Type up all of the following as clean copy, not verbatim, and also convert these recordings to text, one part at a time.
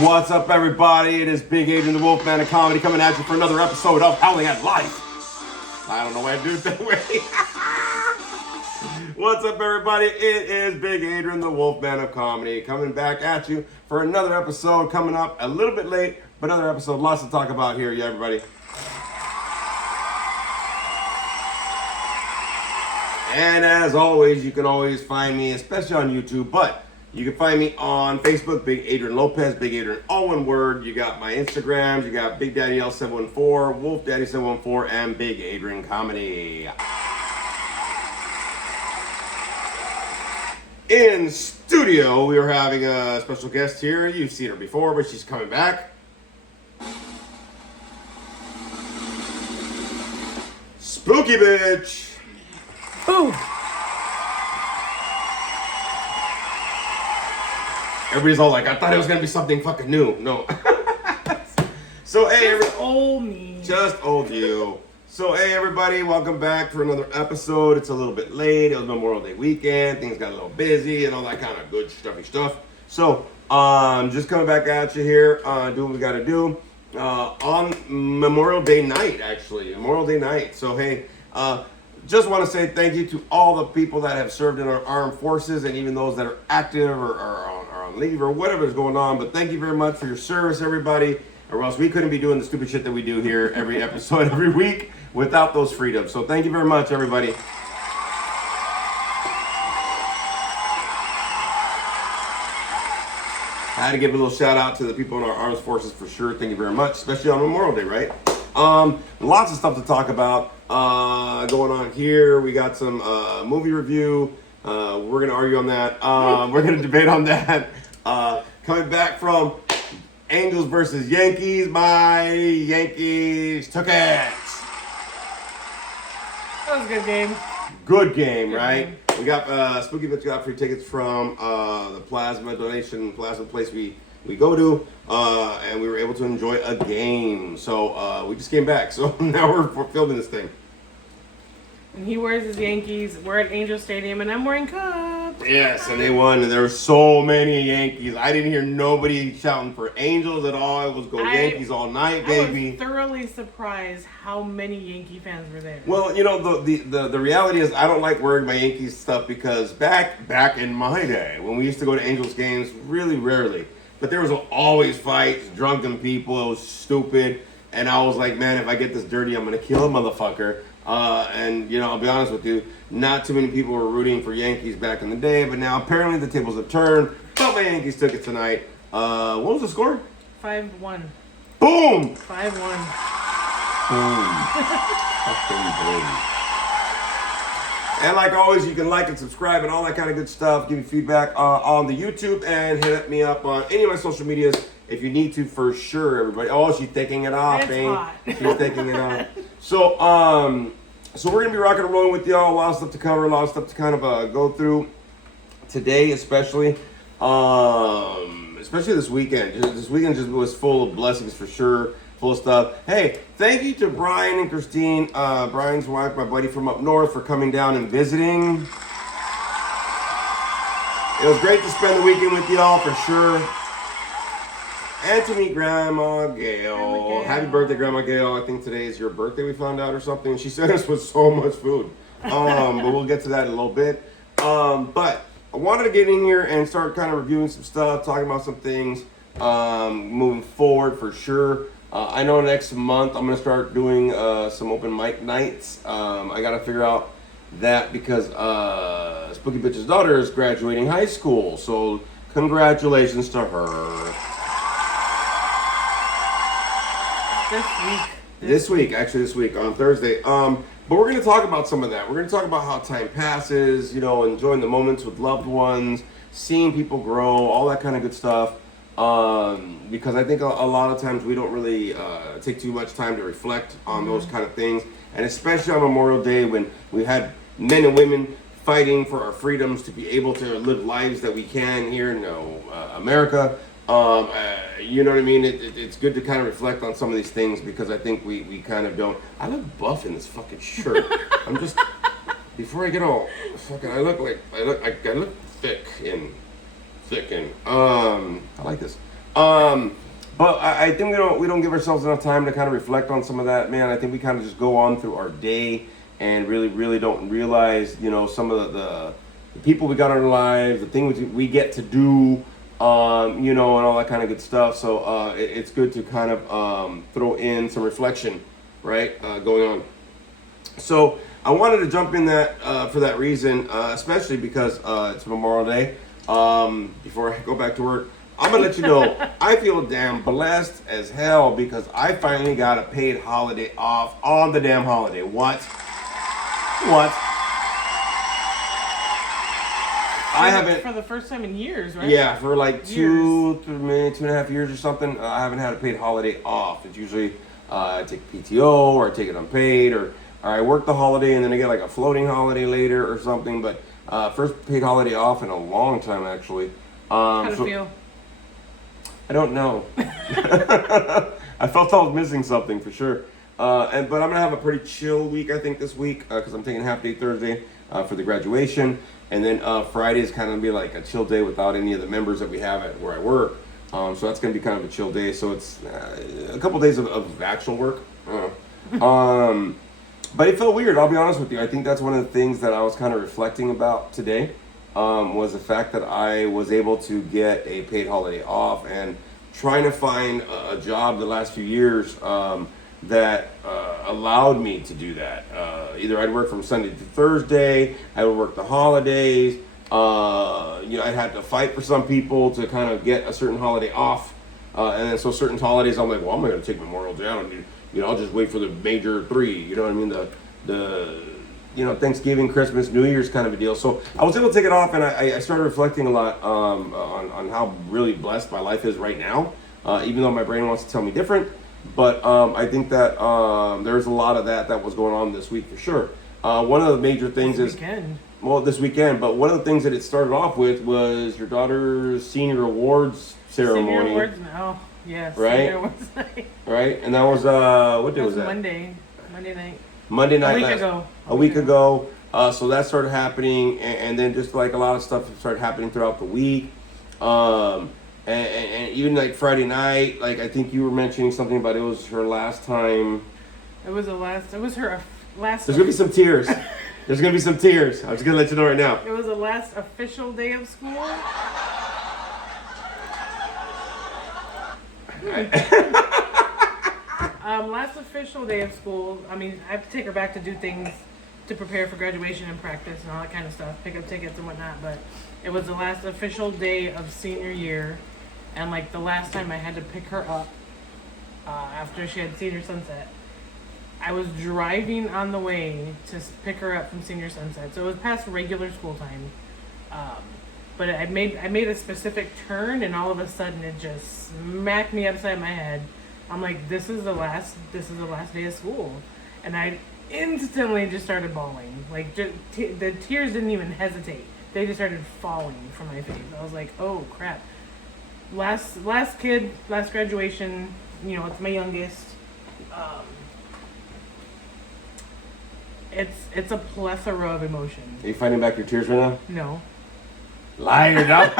What's up, everybody? It is Big Adrian, the Wolfman of Comedy, coming at you for another episode of Howling at Life. I don't know why I do it that way. What's up, everybody? It is Big Adrian, the Wolfman of Comedy, coming back at you for another episode coming up a little bit late, but another episode, lots to talk about here, yeah, everybody. And as always, you can always find me, especially on YouTube, but you can find me on Facebook, Big Adrian Lopez, Big Adrian, all one word. You got my Instagrams, you got Big Daddy L714, Wolf Daddy 714, and Big Adrian Comedy. In studio, we are having a special guest here. You've seen her before, but she's coming back. Spooky Bitch. Ooh. Everybody's all like, I thought it was gonna be something fucking new. No. So hey, Just old me. just old you. So hey, everybody, welcome back for another episode. It's a little bit late. It was Memorial Day weekend. Things got a little busy and all that kind of good stuffy stuff. So just coming back at you here, doing what we gotta do on Memorial Day night. Actually, Memorial Day night. So hey, just want to say thank you to all the people that have served in our armed forces and even those that are active or on leave or whatever is going on. But thank you very much for your service, everybody, or else we couldn't be doing the stupid shit that we do here every episode, every week without those freedoms. So thank you very much, everybody. I had to give a little shout out to the people in our armed forces for sure. Thank you very much, especially on Memorial Day, right? Lots of stuff to talk about going on here. We got some movie review. We're gonna argue on that. We're gonna debate on that. Coming back from Angels versus Yankees, my Yankees took it. That was a good game. Good game, right? We got Spooky Bitch got free tickets from the plasma place we go to, and we were able to enjoy a game. So we just came back. So now we're filming this thing. And he wears his Yankees. We're at Angel Stadium, and I'm wearing Cubs. Yes, and they won, and there were so many Yankees. I didn't hear nobody shouting for Angels at all. It was go Yankees all night, baby. I was thoroughly surprised how many Yankee fans were there. Well, you know, the reality is I don't like wearing my Yankees stuff because back in my day, when we used to go to Angels games, really rarely, but there was always fights, drunken people, it was stupid, and I was like, man, if I get this dirty, I'm going to kill a motherfucker. And, you know, I'll be honest with you, not too many people were rooting for Yankees back in the day, but now apparently the tables have turned, but my Yankees took it tonight. What was the score? 5-1. Boom! 5-1. Boom. Fucking boom. And like always, you can like and subscribe and all that kind of good stuff. Give me feedback on the YouTube and hit me up on any of my social medias if you need to, for sure, everybody. Oh, she's taking it off, It's Dane. hot. She's taking it off. So, so we're gonna be rocking and rolling with y'all. A lot of stuff to cover, a lot of stuff to kind of go through today, especially this weekend. This weekend just was full of blessings for sure. Full of stuff. Hey, thank you to Brian and Christine, Brian's wife, my buddy from up north, for coming down and visiting. It was great to spend the weekend with y'all for sure. And to meet Grandma Gail. Happy birthday, Grandma Gail. I think today is your birthday, we found out, or something. She sent us with so much food. But we'll get to that in a little bit. But I wanted to get in here and start kind of reviewing some stuff, talking about some things moving forward for sure. I know next month I'm going to start doing some open mic nights. I got to figure out that because Spooky Bitch's daughter is graduating high school. So congratulations to her. This week, on Thursday. But we're going to talk about some of that. We're going to talk about how time passes, you know, enjoying the moments with loved ones, seeing people grow, all that kind of good stuff. Because I think a lot of times we don't really take too much time to reflect on those kind of things. And especially on Memorial Day when we had men and women fighting for our freedoms to be able to live lives that we can here in America. You know what I mean? It's good to kind of reflect on some of these things because I think we kind of don't. I look buff in this fucking shirt. I'm just, before I get all fucking, I look thick and I like this. But I think we don't give ourselves enough time to kind of reflect on some of that, man. I think we kind of just go on through our day and really don't realize, some of the people we got in our lives, the things we get to do, and all that kind of good stuff. So it's good to kind of throw in some reflection, right, going on. So I wanted to jump in that for that reason, especially because it's Memorial Day. Before I go back to work, I'm gonna let you know I feel damn blessed as hell because I finally got a paid holiday off on the damn holiday. What? I haven't for the first time in years, right? Yeah, for like maybe 2.5 years or something. I haven't had a paid holiday off. It's usually I take PTO or I take it unpaid or I work the holiday and then I get like a floating holiday later or something. But first paid holiday off in a long time actually. How'd it feel? I don't know. I felt I was missing something for sure. But I'm gonna have a pretty chill week I think this week because I'm taking half day Thursday for the graduation. And then Friday is kind of be like a chill day without any of the members that we have at where I work. So that's going to be kind of a chill day. So it's a couple days of actual work. But it felt weird, I'll be honest with you. I think that's one of the things that I was kind of reflecting about today was the fact that I was able to get a paid holiday off and trying to find a job the last few years that allowed me to do that. Either I'd work from Sunday to Thursday, I would work the holidays. I had to fight for some people to kind of get a certain holiday off. And then so certain holidays, I'm like, well, I'm not going to take Memorial Day. I'll just wait for the major three. You know what I mean? The Thanksgiving, Christmas, New Year's kind of a deal. So I was able to take it off, and I started reflecting a lot on how really blessed my life is right now. Even though my brain wants to tell me different. But I think that there's a lot of that was going on this week for sure. One of the major things this weekend. But one of the things that it started off with was your daughter's senior awards ceremony. Senior awards, no, yes, right? Senior awards night. Right, and that was what day was that? Monday night. Monday night. A week ago. So that started happening, and then just like a lot of stuff started happening throughout the week. And even like Friday night, like I think you were mentioning something about it was her last time. It was her last. There's gonna be some tears. There's gonna be some tears. I'm just gonna let you know right now. It was the last official day of school. Last official day of school. I mean, I have to take her back to do things to prepare for graduation and practice and all that kind of stuff, pick up tickets and whatnot. But it was the last official day of senior year, and like the last time I had to pick her up after she had senior sunset. I was driving on the way to pick her up from senior sunset, so it was past regular school time. But I made a specific turn, and all of a sudden it just smacked me upside my head. I'm like, this is the last day of school, and I instantly just started bawling. Like the tears didn't even hesitate; they just started falling from my face. I was like, oh crap! Last graduation. It's my youngest. It's a plethora of emotions. Are you fighting back your tears right now? No. Liar, no.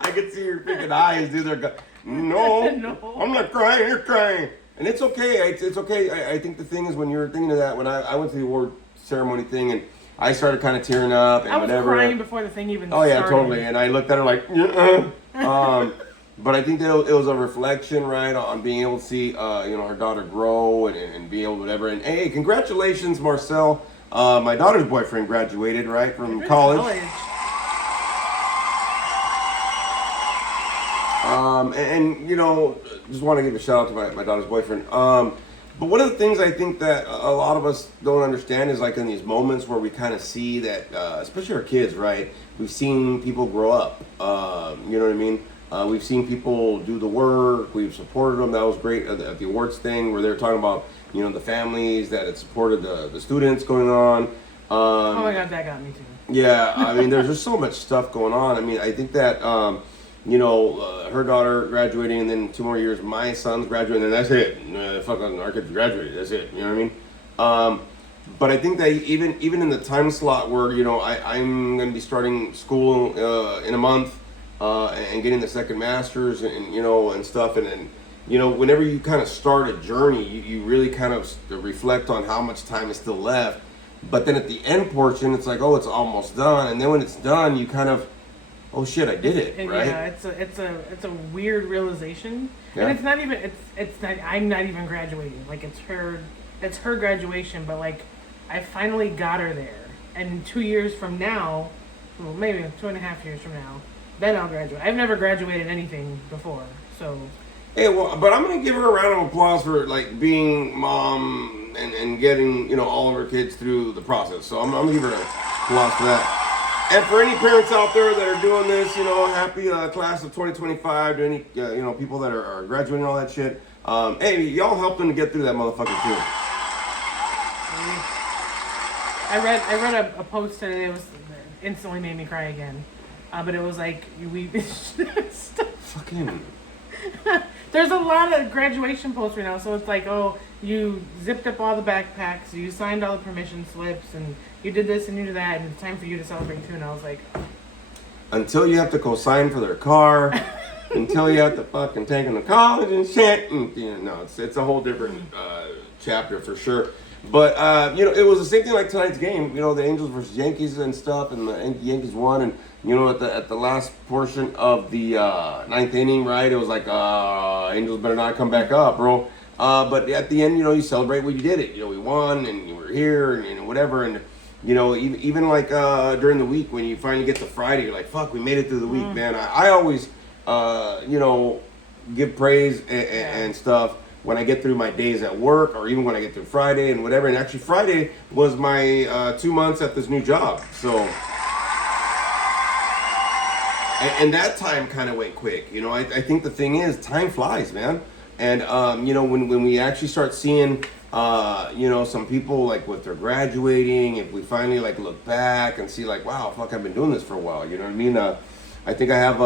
I can see your freaking eyes, dude. They're no, I'm not crying. You're crying, and it's okay. It's okay. I think the thing is when you're thinking of that, when I went to the award ceremony thing, and I started kind of tearing up and whatever. I was crying before the thing even started. Oh yeah, totally. And I looked at her like, but I think that it was a reflection, right, on being able to see, her daughter grow and be able to whatever. And hey, congratulations, Marcel. My daughter's boyfriend graduated, right, from college. Just want to give a shout out to my daughter's boyfriend. But one of the things I think that a lot of us don't understand is like in these moments where we kind of see that, especially our kids, right? We've seen people grow up. You know what I mean? We've seen people do the work. We've supported them. That was great at the awards thing where they were talking about, the families that had supported the students going on. Oh my God, that got me too. Yeah, I mean, there's just so much stuff going on. I mean, I think that, her daughter graduating and then 2 more years, my son's graduating, and that's it. Fucking our kids graduated. That's it. You know what I mean? But I think that even in the time slot where, I'm going to be starting school in a month, and getting the second master's and you know and stuff and then you know whenever you kind of start a journey you really kind of reflect on how much time is still left, but then at the end portion it's like, oh, it's almost done, and then when it's done you kind of, oh shit, I did it, right? Yeah, it's a weird realization, Yeah. and it's not even it's not, I'm not even graduating. Like it's her graduation, but like I finally got her there, and 2 years from now, well maybe 2.5 years from now, then I'll graduate. I've never graduated anything before, so. Hey, well, but I'm gonna give her a round of applause for like being mom and getting you know all of her kids through the process. So I'm gonna give her an applause for that. And for any parents out there that are doing this, you know, happy class of 2025. To any you know people that are graduating all that shit. Hey, y'all helped them to get through that motherfucker too. I read a post today. It was instantly made me cry again, but it was like we. Fucking. There's a lot of graduation posts right now, so it's like, oh, you zipped up all the backpacks, you signed all the permission slips, and you did this and you did that, and it's time for you to celebrate too. And I was like, until you have to co-sign for their car, until you have to fucking take them to college and shit, and you know, no, it's a whole different chapter for sure. But you know, it was the same thing like tonight's game. You know, the Angels versus Yankees and stuff, and the Yankees won, and you know, at the last portion of the ninth inning, right? It was like Angels better not come back up, bro. But at the end, you know, you celebrate when you did it. You know, we won, and you were here, and whatever, and you know, even like during the week when you finally get to Friday, you're like, fuck, we made it through the week, man. I always, you know, give praise and stuff when I get through my days at work, or even when I get through Friday and whatever. And actually, Friday was my 2 months at this new job, so. And that time kind of went quick, you know. I think the thing is, time flies, man. And you know, when we actually start seeing, you know, some people like with their graduating, if we finally like look back and see like, wow, fuck, I've been doing this for a while. You know what I mean? I think I have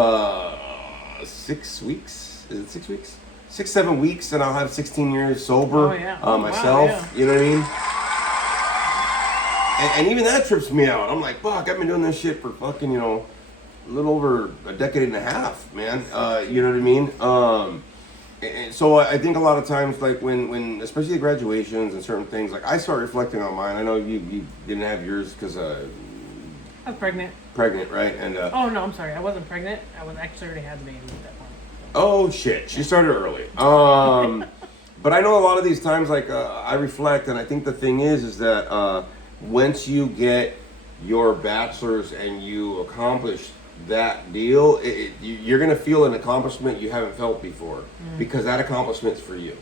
6 weeks. Is it 6 weeks? 6, 7 weeks, and I'll have 16 years sober myself. Wow, yeah. You know what I mean? And even that trips me out. I'm like, fuck, I've been doing this shit for fucking, you know, a little over a decade and a half, man. You know what I mean? And so I think a lot of times, like when especially graduations and certain things, like I start reflecting on mine. I know you didn't have yours because I was pregnant. pregnant, right? And Oh no, I'm sorry. I wasn't pregnant. I was actually already had the baby at that point. oh shit, she started early. But I know a lot of these times, like I reflect, and I think the thing is that once you get your bachelor's and you accomplish that deal, you're gonna feel an accomplishment you haven't felt before, because that accomplishment's for you,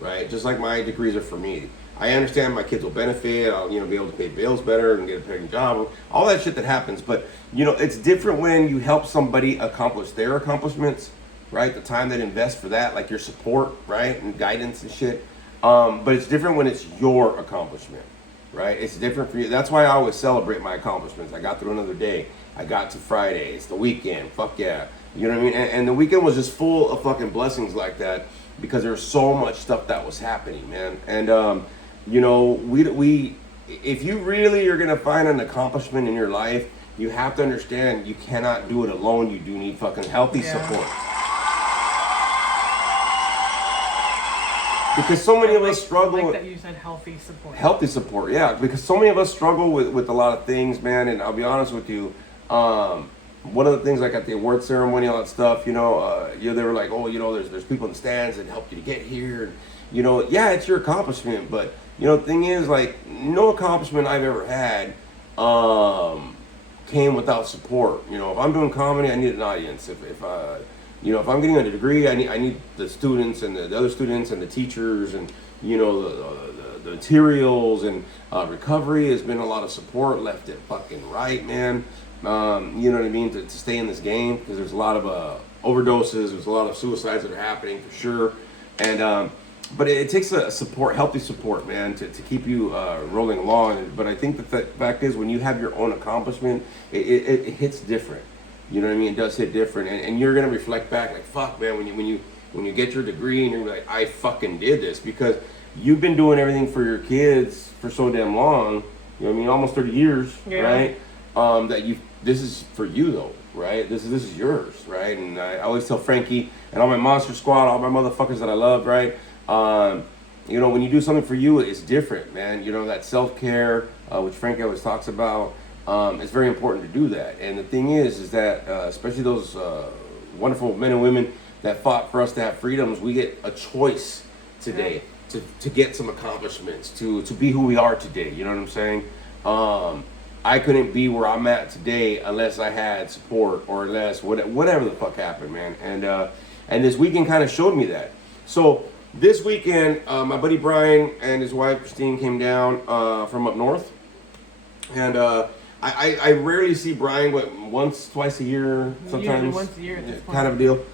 right? Just like my degrees are for me. I understand my kids will benefit. I'll be able to pay bills better and get a paying job, all that shit that happens. But it's different when you help somebody accomplish their accomplishments, right? The time they invest for that, like your support, right, and guidance and shit. But it's different when it's your accomplishment, right? It's different for you. That's why I always celebrate my accomplishments. I got through another day. I got to Friday. It's the weekend. Fuck yeah. You know what I mean? And the weekend was just full of fucking blessings like that, because there was so much stuff that was happening, man. And we if you really are gonna find an accomplishment in your life, you have to understand you cannot do it alone. You do need fucking healthy support. Because so many of us struggle. Like that you said, healthy support. Healthy support, yeah. Because so many of us struggle with a lot of things, man. And I'll be honest with you, one of the things, like at the award ceremony, all that stuff, they were like, oh, there's people in the stands that helped you to get here. And, yeah, it's your accomplishment. But, the thing is, like, no accomplishment I've ever had came without support. If I'm doing comedy, I need an audience. If I'm getting a degree, I need the students and the other students and the teachers and, the materials, and recovery has been a lot of support left and fucking right, man. You know what I mean? To stay in this game, because there's a lot of overdoses, there's a lot of suicides that are happening for sure. And, but it takes a healthy support, man, to keep you rolling along. But I think the fact is, when you have your own accomplishment, it hits different. You know what I mean? It does hit different, and you're gonna reflect back like, fuck, man, when you get your degree and you're like, I fucking did this, because you've been doing everything for your kids for so damn long. You know what I mean? Almost 30 years, right? That this is for you though, right? This is yours, right? And I always tell Frankie and all my Monster Squad, all my motherfuckers that I love, right? You know, when you do something for you, it's different, man. You know, that self-care, which Frankie always talks about, it's very important to do that. And the thing is that especially those wonderful men and women that fought for us to have freedoms, we get a choice today to get some accomplishments, to be who we are today. You know what I'm saying? I couldn't be where I'm at today unless I had support or unless whatever the fuck happened, man. And this weekend kind of showed me that. So this weekend, my buddy Brian and his wife Christine came down from up north, and I rarely see Brian, once, twice a year, sometimes. Usually once a year at this point. Kind of a deal.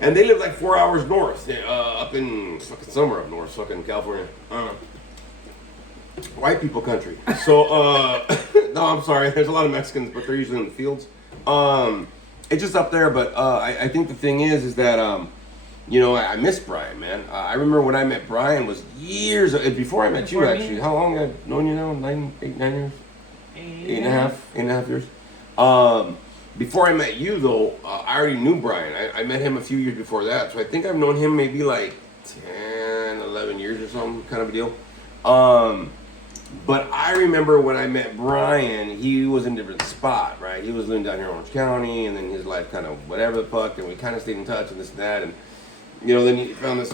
And they live like 4 hours north, up in fucking somewhere up north, fucking California. White people country. So, no, I'm sorry. There's a lot of Mexicans, but they're usually in the fields. It's just up there, but I think the thing is that, you know, I miss Brian, man. I remember when I met Brian was years before I met you, actually. How long have I known you now? 9 years? 8.5 years. Before I met you, though, I already knew Brian. I met him a few years before that. So I think I've known him maybe like 10, 11 years or something, kind of a deal. But I remember when I met Brian, he was in a different spot, right? He was living down here in Orange County, and then his life kind of whatever the fuck, and we kind of stayed in touch and this and that. And, you know, then he found his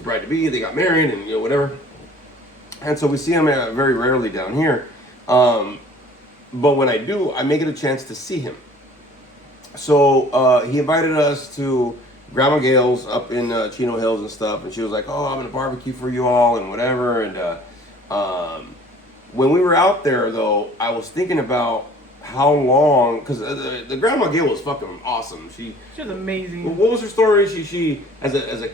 bride-to-be, they got married, and, you know, whatever. And so we see him very rarely down here. But when I do, I make it a chance to see him. So he invited us to Grandma Gail's up in Chino Hills and stuff, and she was like, "Oh, I'm gonna barbecue for you all and whatever." And when we were out there, though, I was thinking about how long, because the Grandma Gail was fucking awesome. She was amazing. What was her story? She as a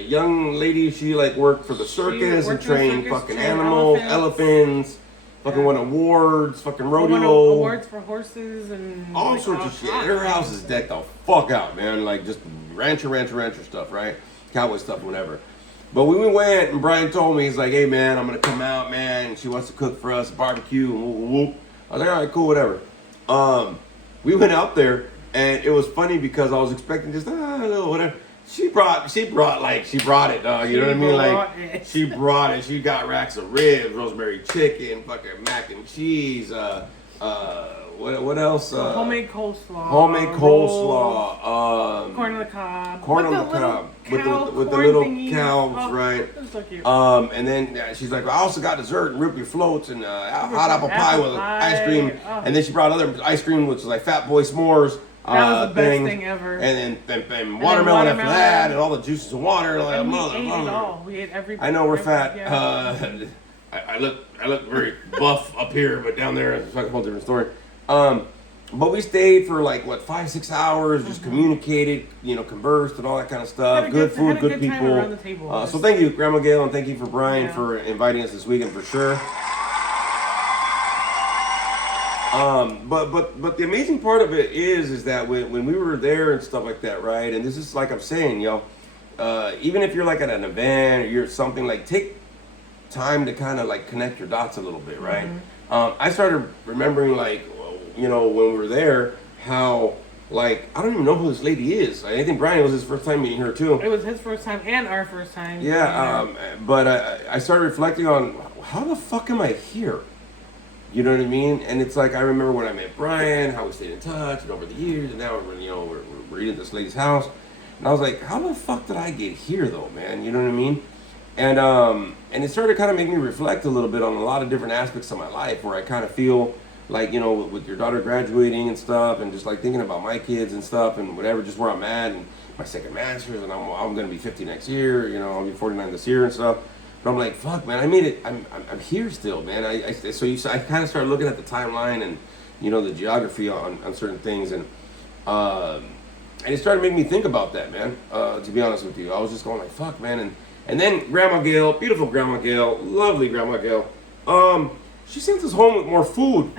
young lady, she like worked for the circus and trained fucking animals, elephants. Fucking won awards, fucking rodeo. Won awards for horses and all like, sorts of shit. Her house is decked the fuck out, man. Like just rancher stuff, right? Cowboy stuff, whatever. But when we went, and Brian told me, he's like, "Hey, man, I'm gonna come out, man. And she wants to cook for us, barbecue." And whoop. I was like, "All right, cool, whatever." We went out there, and it was funny because I was expecting just a little whatever. She brought it, dog. You know what I mean? Like, she brought it. She got racks of ribs, rosemary chicken, fucking mac and cheese. What else? Homemade coleslaw. Corn on the cob. Corn on the cob. With the little cows, right? That's so cute. And then she's like, "I also got dessert and root beer floats and hot apple pie with ice cream." Oh. And then she brought other ice cream, which was like Fat Boy s'mores. That was the best thing ever. And then watermelon after that, and all the juices of water. Like, and we ate it all. We ate every. I know we're fat. Yeah. I look very buff up here, but down there it's like a whole different story. But we stayed for like 5-6 hours, just communicated, you know, conversed and all that kind of stuff. Good food, good people. Time around the table. So thank you, Grandma Gail, and thank you for Brian for inviting us this weekend for sure. But the amazing part of it is that when we were there and stuff like that, right? And this is like I'm saying, yo, even if you're like at an event or you're something, like take time to kind of like connect your dots a little bit, right? Mm-hmm. I started remembering like, you know, when we were there, how like I don't even know who this lady is. I think Brian, it was his first time meeting her too. It was his first time and our first time. Yeah, but I started reflecting on how the fuck am I here? You know what I mean? And it's like I remember when I met Brian, how we stayed in touch, and over the years, and now we're eating at this lady's house, and I was like, how the fuck did I get here though, man? You know what I mean? And it started to kind of make me reflect a little bit on a lot of different aspects of my life, where I kind of feel like, you know, with your daughter graduating and stuff, and just like thinking about my kids and stuff, and whatever, just where I'm at, and my second master's, and I'm gonna be 50 next year, you know, I'll be 49 this year and stuff. But I'm like, fuck, man, I made it. I'm here still, man. I kind of started looking at the timeline and, you know, the geography on certain things, and it started making me think about that, man. To be honest with you, I was just going like, fuck, man, and then Grandma Gail, beautiful Grandma Gail, lovely Grandma Gail, she sent us home with more food.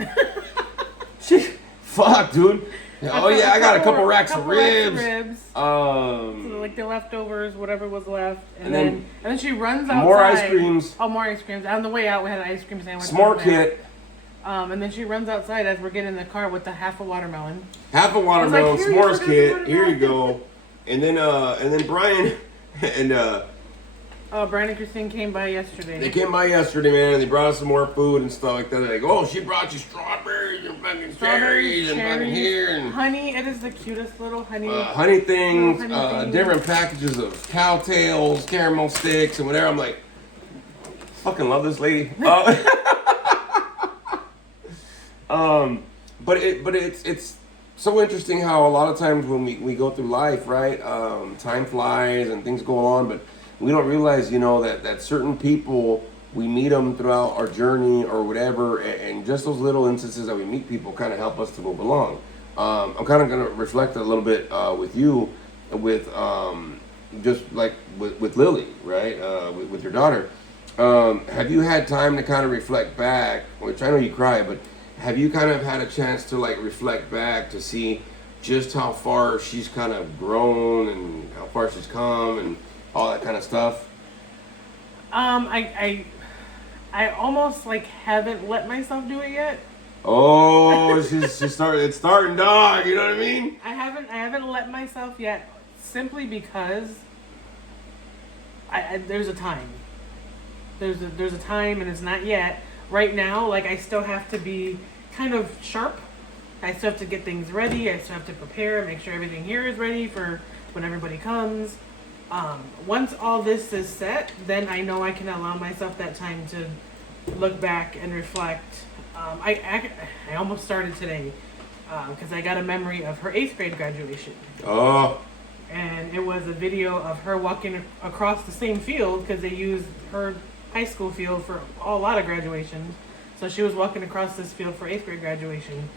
Fuck, dude. Oh yeah, I got a couple racks of ribs. So like the leftovers, whatever was left, and then she runs outside. More ice creams. Oh, more ice creams. On the way out, we had an ice cream sandwich. S'more kit. And then she runs outside as we're getting in the car with the half a watermelon. Half a watermelon, I was like, s'mores kit. watermelon. Here you go. And then Brian and Brian and Christine came by yesterday. they came by yesterday, man, and they brought us some more food and stuff like that. They're like, oh, she brought you strawberries and fucking cherries and fucking here and honey. It is the cutest little honey. honey things, Little honey things. different packages of cowtails, caramel sticks, and whatever. I'm like, fucking love this lady. But it's so interesting how a lot of times when we go through life, right, time flies and things go on, but we don't realize, you know, that certain people, we meet them throughout our journey or whatever, and just those little instances that we meet people kind of help us to move along. I'm kind of going to reflect a little bit with you, with just like with Lily, right, with your daughter. Have you had time to kind of reflect back, which I know you cry, but have you kind of had a chance to like reflect back to see just how far she's kind of grown and how far she's come and all that kind of stuff? I almost like haven't let myself do it yet. Oh, she's starting. It's starting, dog. You know what I mean? I haven't let myself yet, simply because there's a time. There's a time, and it's not yet. Right now, like, I still have to be kind of sharp. I still have to get things ready. I still have to prepare, make sure everything here is ready for when everybody comes. Once all this is set, then I know I can allow myself that time to look back and reflect. I almost started today because I got a memory of her 8th grade graduation. Oh. And it was a video of her walking across the same field because they used her high school field for a lot of graduations. So she was walking across this field for 8th grade graduation,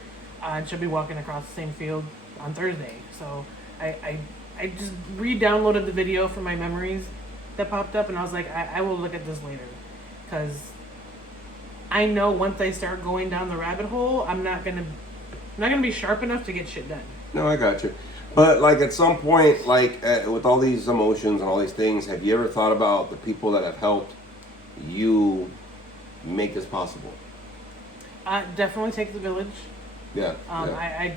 and she'll be walking across the same field on Thursday. So I just re-downloaded the video from my memories that popped up, and I was like, I will look at this later, because I know once I start going down the rabbit hole, I'm not gonna be sharp enough to get shit done. No, I got you. But like at some point, like with all these emotions and all these things, have you ever thought about the people that have helped you make this possible? Definitely takes a village. Yeah. I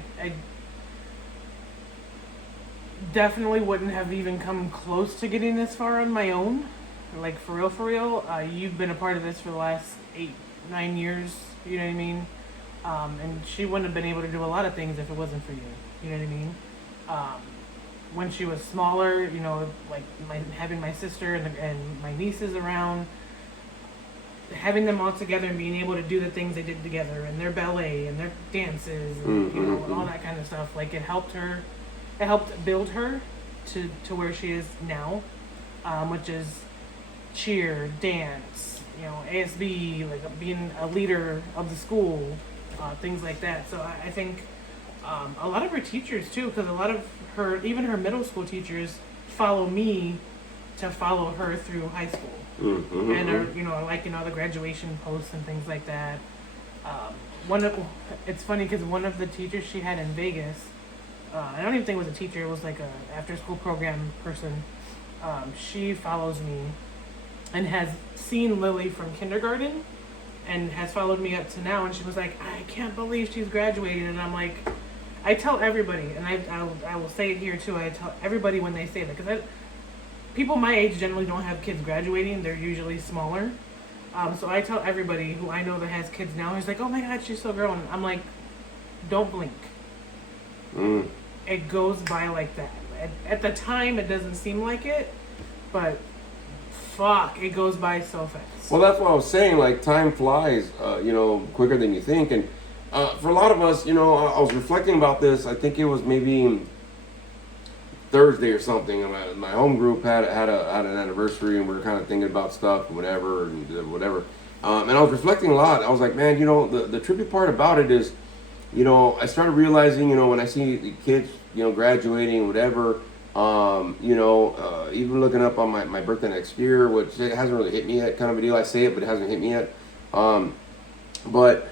definitely wouldn't have even come close to getting this far on my own. Like, for real. You've been a part of this for the last 8-9 years, you know what I mean? And she wouldn't have been able to do a lot of things if it wasn't for you, you know what I mean? When she was smaller, you know, like having my sister and my nieces around, having them all together and being able to do the things they did together, and their ballet and their dances, and, you know, and all that kind of stuff. Like, it helped build her to where she is now, which is cheer, dance, you know, ASB, like being a leader of the school, things like that. So I think a lot of her teachers too, because a lot of even her middle school teachers follow me to follow her through high school. And are, you know, like, you know, the graduation posts and things like that. It's funny because one of the teachers she had in Vegas, I don't even think it was a teacher, it was like a after school program person. She follows me and has seen Lily from kindergarten and has followed me up to now, and she was like, I can't believe she's graduated. And I'm like, I tell everybody, and I will say it here too, I tell everybody when they say that, because people my age generally don't have kids graduating. They're usually smaller. So I tell everybody who I know that has kids now, who's like, oh my God, she's so grown. I'm like, don't blink. It goes by like that. At the time, it doesn't seem like it, but fuck, it goes by so fast. Well, that's what I was saying. Like, time flies, you know, quicker than you think. And for a lot of us, you know, I was reflecting about this. I think it was maybe Thursday or something. My home group had an anniversary, and we were kind of thinking about stuff and whatever. And I was reflecting a lot. I was like, man, you know, the trippy part about it is, you know, I started realizing, you know, when I see the kids, you know, graduating, whatever, you know, even looking up on my birthday next year, which it hasn't really hit me yet, kind of a deal. I say it, but it hasn't hit me yet. But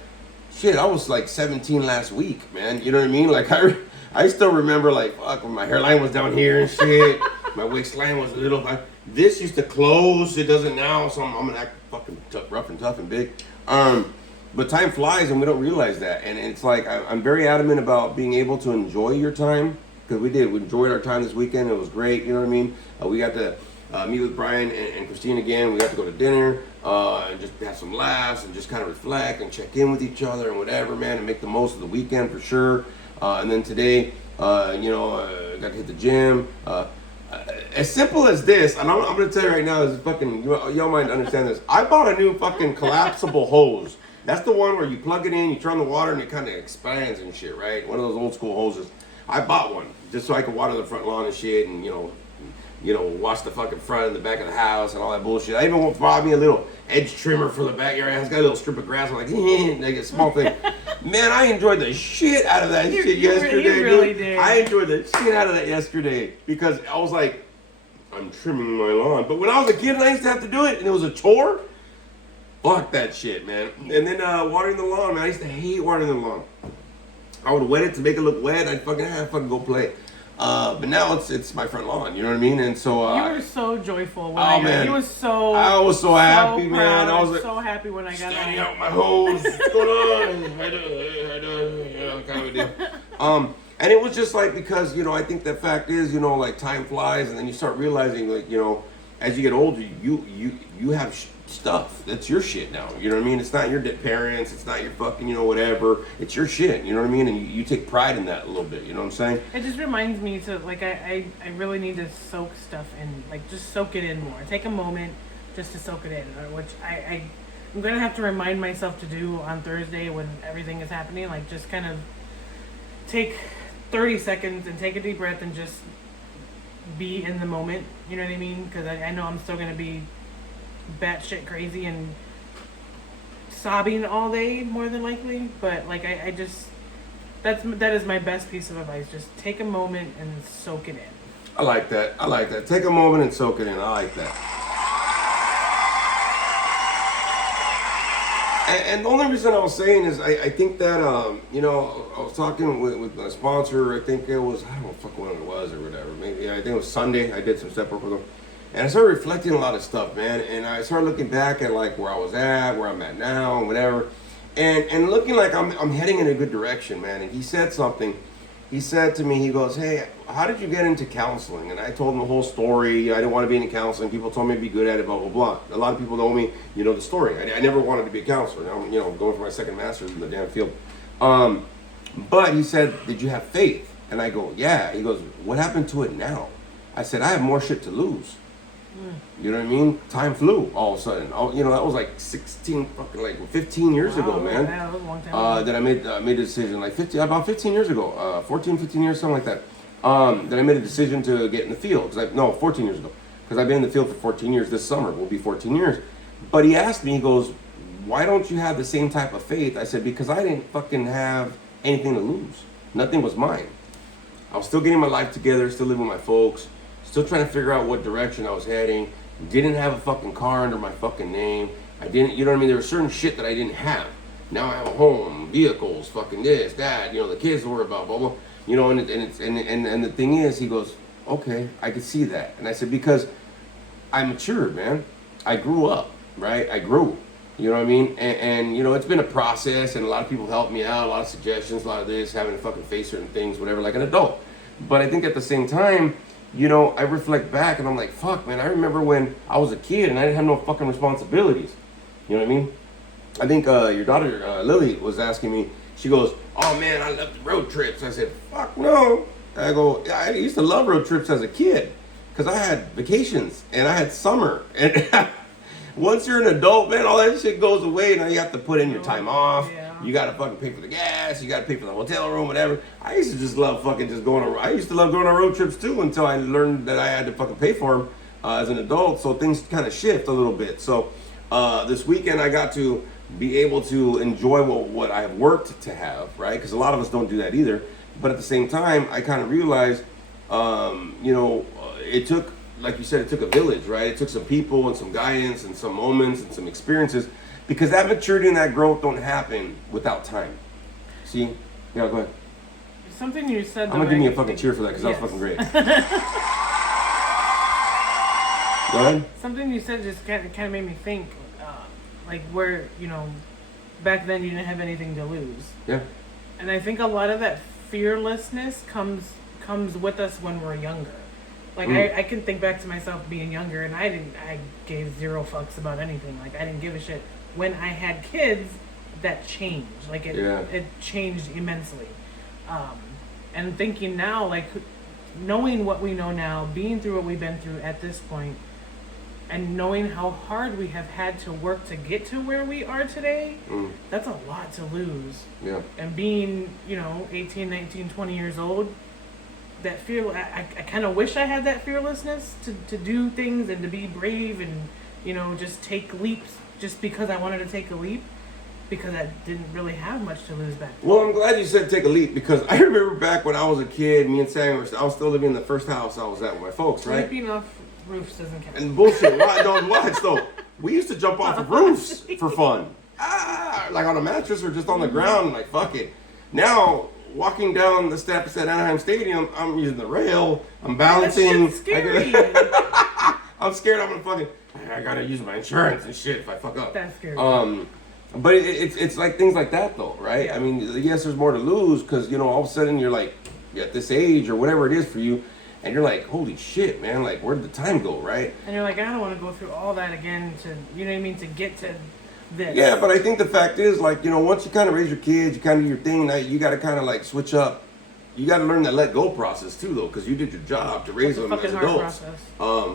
shit, I was like 17 last week, man. You know what I mean? Like, I still remember, like, fuck, when my hairline was down here and shit. My waistline was a little, like, this used to close. It doesn't now, so I'm gonna act fucking rough and tough and big. But time flies and we don't realize that. And it's like, I'm very adamant about being able to enjoy your time. Because we did. We enjoyed our time this weekend. It was great. You know what I mean? We got to meet with Brian and Christine again. We got to go to dinner and just have some laughs and just kind of reflect and check in with each other and whatever, man, and make the most of the weekend for sure. And then today, got to hit the gym. As simple as this, and I'm going to tell you right now, is fucking, y'all might understand this. I bought a new fucking collapsible hose. That's the one where you plug it in, you turn the water, and it kind of expands and shit, right? One of those old school hoses. I bought one just so I could water the front lawn and shit, and wash the fucking front and the back of the house and all that bullshit. I even bought me a little edge trimmer for the backyard. It's got a little strip of grass. I'm like, like a small thing. Man, I enjoyed the shit out of that shit yesterday. You really did. I enjoyed the shit out of that yesterday because I was like, I'm trimming my lawn. But when I was a kid, I used to have to do it, and it was a chore. Fuck that shit, man. And then watering the lawn, man. I used to hate watering the lawn. I would wet it to make it look wet. I'd fucking go play. But now it's my front lawn. You know what I mean? And so you were so joyful when I got. You was so. I was so happy, man. I was like, so happy when I got standing that. out my hose. What's going on? How you kind of a deal. And it was just like because I think the fact is like time flies, and then you start realizing like as you get older, you have stuff that's your shit now. You know what I mean? It's not your parents. It's not your fucking whatever. It's your shit. You know what I mean? And you take pride in that a little bit. You know what I'm saying? It just reminds me to like I really need to soak stuff in, like just soak it in more. Take a moment just to soak it in, which I'm gonna have to remind myself to do on Thursday when everything is happening. Like just kind of take 30 seconds and take a deep breath and just be in the moment. You know what I mean? Because I know I'm still gonna be batshit crazy and sobbing all day more than likely, but like I just that is my best piece of advice. Just take a moment and soak it in. I like that. Take a moment and soak it in. I like that. And the only reason I was saying is I think that I was talking with my sponsor. I think it was, I don't know fuck when it was or whatever. Maybe I think it was Sunday. I did some step work with him. And I started reflecting a lot of stuff, man. And I started looking back at like where I was at, where I'm at now, and whatever. And looking like I'm heading in a good direction, man. And he said something. He said to me, he goes, "Hey, how did you get into counseling?" And I told him the whole story. I didn't want to be in counseling. People told me to be good at it, blah, blah, blah. A lot of people know me, the story. I never wanted to be a counselor. Now I'm, going for my second master's in the damn field. But he said, "Did you have faith?" And I go, "Yeah." He goes, "What happened to it now?" I said, "I have more shit to lose." You know what I mean? Time flew all of a sudden. That was like 15 years ago, man. Yeah, that was a long time. That I made a decision, like about 15 years ago, 14, 15 years, something like that. That I made a decision to get in the field. 14 years ago. Because I've been in the field for 14 years. This summer will be 14 years. But he asked me, he goes, "Why don't you have the same type of faith?" I said, "Because I didn't fucking have anything to lose. Nothing was mine. I was still getting my life together, still living with my folks. Still trying to figure out what direction I was heading. Didn't have a fucking car under my fucking name. I didn't, you know what I mean? There was certain shit that I didn't have. Now I have a home, vehicles, fucking this, that, the kids to worry about, blah, blah. And the thing is, he goes, "Okay, I can see that." And I said, "Because I matured, man. I grew up, right? I grew. You know what I mean? And it's been a process, and a lot of people helped me out, a lot of suggestions, a lot of this, having to fucking face certain things, whatever, like an adult. But I think at the same time, I reflect back and I'm like, fuck, man, I remember when I was a kid and I didn't have no fucking responsibilities. You know what I mean? I think your daughter, Lily, was asking me, she goes, "Oh, man, I love the road trips." I said, "Fuck no." I go, I used to love road trips as a kid because I had vacations and I had summer. And once you're an adult, man, all that shit goes away. Now you have to put in your time off. Yeah. You got to fucking pay for the gas. You got to pay for the hotel room, whatever. I used to just love fucking just going on. I used to love going on road trips too until I learned that I had to fucking pay for them as an adult. So things kind of shift a little bit. So this weekend I got to be able to enjoy what I have worked to have, right? Because a lot of us don't do that either. But at the same time, I kind of realized, it took, like you said, it took a village, right? It took some people and some guidance and some moments and some experiences. Because that maturity and that growth don't happen without time. See? Yeah, go ahead. Something you said. I'm gonna give me a fucking cheer for that because that was fucking great. Go ahead. Something you said just kind of made me think, like where back then you didn't have anything to lose. Yeah. And I think a lot of that fearlessness comes with us when we're younger. Like I can think back to myself being younger, and I gave zero fucks about anything. Like I didn't give a shit. When I had kids, that changed. Like it changed immensely. And thinking now, like knowing what we know now, being through what we've been through at this point, and knowing how hard we have had to work to get to where we are today, that's a lot to lose. Yeah. And being, 18, 19, 20 years old, that fear, I kind of wish I had that fearlessness to do things and to be brave and, just take leaps just because I wanted to take a leap, because I didn't really have much to lose back then. Well, I'm glad you said take a leap, because I remember back when I was a kid, me and Sammy, I was still living in the first house I was at with my folks, right? Sleeping off roofs doesn't count. And bullshit. Why? Don't watch though. We used to jump off of roofs for fun. Like on a mattress or just on the ground. Like fuck it. Now walking down the steps at Anaheim Stadium, I'm using the rail. I'm balancing. That shit's scary. I'm scared. I'm gonna fucking. I gotta use my insurance and shit if I fuck up. That's scary. But it's like things like that though, right? Yeah. I mean, yes, there's more to lose because all of a sudden you're like at this age or whatever it is for you. And you're like, holy shit, man, like, where'd the time go, right? And you're like, I don't want to go through all that again to, to get to this. Yeah, but I think the fact is, like, once you kind of raise your kids, you kind of do your thing, now you got to kind of, like, switch up. You got to learn that let go process, too, though, because you did your job to raise them as adults.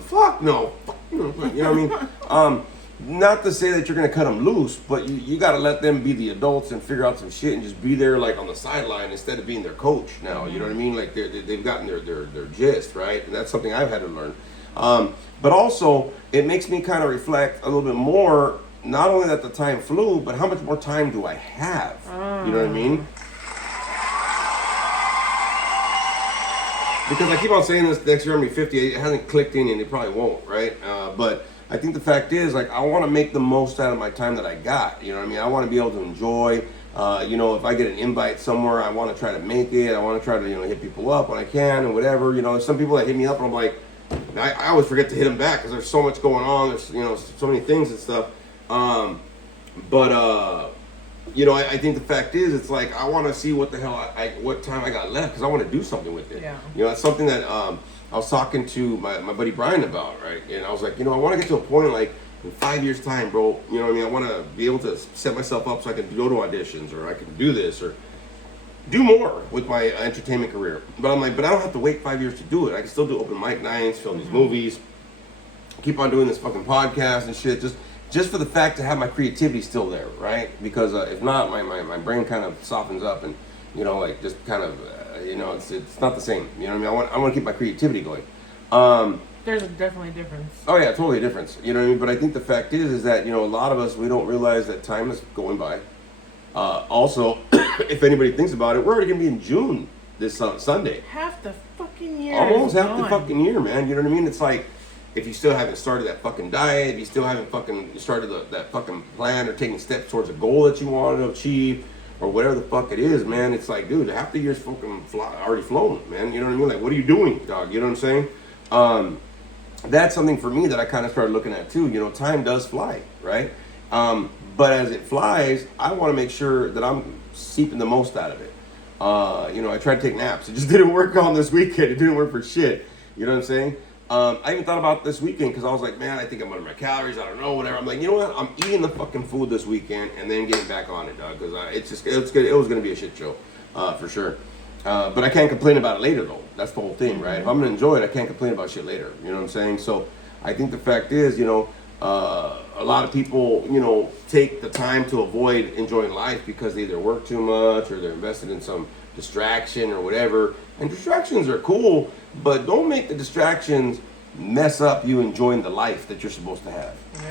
Fuck no. You know what I mean? Not to say that you're going to cut them loose, but you got to let them be the adults and figure out some shit and just be there like on the sideline instead of being their coach now. You know what I mean? Like they've gotten their gist, right? And that's something I've had to learn. But also, it makes me kind of reflect a little bit more, not only that the time flew, but how much more time do I have? You know what I mean? Because I keep on saying this, next year I'm going to be 50. It hasn't clicked in and it probably won't, right? But I think the fact is, like, I want to make the most out of my time that I got. You know what I mean? I want to be able to enjoy. If I get an invite somewhere, I want to try to make it. I want to try to, hit people up when I can and whatever. There's some people that hit me up and I'm like, I always forget to hit them back because there's so much going on. There's, so many things and stuff. I think the fact is, it's like, I want to see what the hell what time I got left because I want to do something with it. Yeah. It's something that, I was talking to my buddy Brian about, right? And I was like, I want to get to a point like in 5 years time, bro, I want to be able to set myself up so I can go to auditions or I can do this or do more with my entertainment career. But I'm like, but I don't have to wait 5 years to do it. I can still do open mic nights, film these movies, keep on doing this fucking podcast and shit, just for the fact to have my creativity still there, right? Because if not, my brain kind of softens up and, just kind of, it's not the same. You know what I mean? I want to keep my creativity going. There's definitely a difference. Oh yeah, totally a difference. You know what I mean? But I think the fact is that, a lot of us, we don't realize that time is going by. Also, if anybody thinks about it, we're already going to be in June this Sunday. Half the fucking year. Almost half the fucking year, man. You know what I mean? It's like, if you still haven't started that fucking diet, if you still haven't fucking started that fucking plan or taking steps towards a goal that you wanted to achieve, or whatever the fuck it is, man, it's like, dude, half the year's fucking already flown, man. You know what I mean? Like, what are you doing, dog? You know what I'm saying? That's something for me that I kind of started looking at too. Time does fly, right? But as it flies, I want to make sure that I'm seeping the most out of it. I tried to take naps. It just didn't work on this weekend. It didn't work for shit. You know what I'm saying? I even thought about this weekend because I was like, man, I think I'm under my calories. I don't know, whatever. I'm like, you know what? I'm eating the fucking food this weekend and then getting back on it, dog. Because it was going to be a shit show, for sure. But I can't complain about it later, though. That's the whole thing, right? If I'm going to enjoy it, I can't complain about shit later. You know what I'm saying? So I think the fact is, a lot of people, take the time to avoid enjoying life because they either work too much or they're invested in some distraction or whatever. And distractions are cool, but don't make the distractions mess up you enjoying the life that you're supposed to have. Yeah.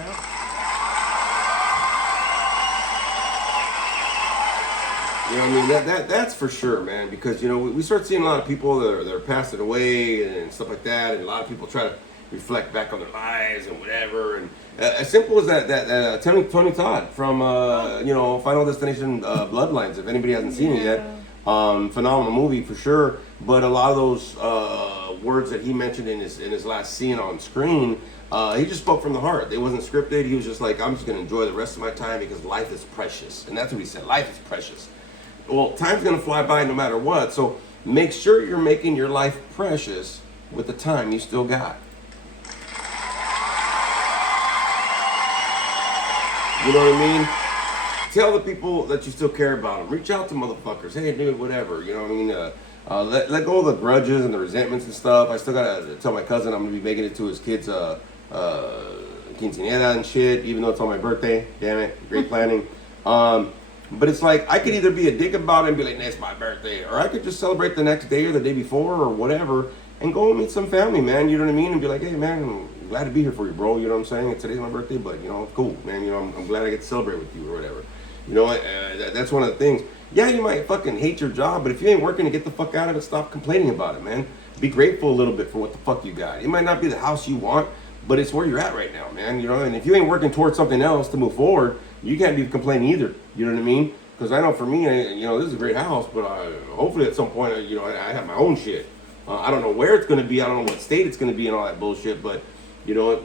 You know what I mean? That's for sure, man. Because, we start seeing a lot of people that are passing away and stuff like that. And a lot of people try to reflect back on their lives and whatever. And as simple as that Tony Todd from, Final Destination Bloodlines, if anybody hasn't seen it yet. Phenomenal movie for sure. But a lot of those words that he mentioned in his last scene on screen, he just spoke from the heart. It wasn't scripted. He was just like, I'm just gonna enjoy the rest of my time because life is precious, and that's what he said. Life is precious. Well, time's gonna fly by no matter what. So make sure you're making your life precious with the time you still got. You know what I mean? Tell the people that you still care about them. Reach out to motherfuckers. Hey, dude, whatever. You know what I mean? Let go of the grudges and the resentments and stuff. I still gotta tell my cousin I'm gonna be making it to his kid's quinceañera and shit, even though it's on my birthday. Damn it, great planning. But it's like I could either be a dick about it and be like, "It's my birthday," or I could just celebrate the next day or the day before or whatever, and go and meet some family, man. You know what I mean? And be like, "Hey, man, I'm glad to be here for you, bro." You know what I'm saying? Today's my birthday, but you know, it's cool, man. You know, I'm glad I get to celebrate with you or whatever. You know, that's one of the things. Yeah, you might fucking hate your job, but if you ain't working to get the fuck out of it, stop complaining about it, man. Be grateful a little bit for what the fuck you got. It might not be the house you want, but it's where you're at right now, man. You know, and if you ain't working towards something else to move forward, you can't be complaining either. You know what I mean? Because I know for me, you know, this is a great house, but hopefully at some point, you know, I have my own shit. I don't know where it's going to be. I don't know what state it's going to be and all that bullshit, but, you know,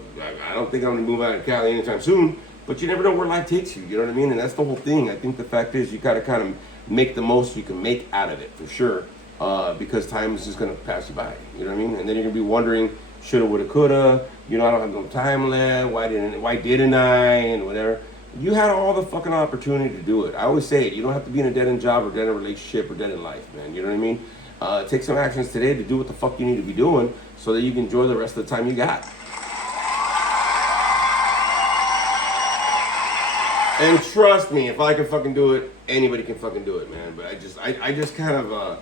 I don't think I'm going to move out of Cali anytime soon. But you never know where life takes you, you know what I mean? And that's the whole thing. I think the fact is you got to kind of make the most you can make out of it, for sure, because time is just going to pass you by, you know what I mean? And then you're going to be wondering, shoulda, woulda, coulda, you know, I don't have no time left, why didn't I, and whatever. You had all the fucking opportunity to do it. I always say it, you don't have to be in a dead-end job or dead-end relationship or dead-end life, man, you know what I mean? Take some actions today to do what the fuck you need to be doing so that you can enjoy the rest of the time you got. And trust me, if I can fucking do it, anybody can fucking do it, man. But I just kind of,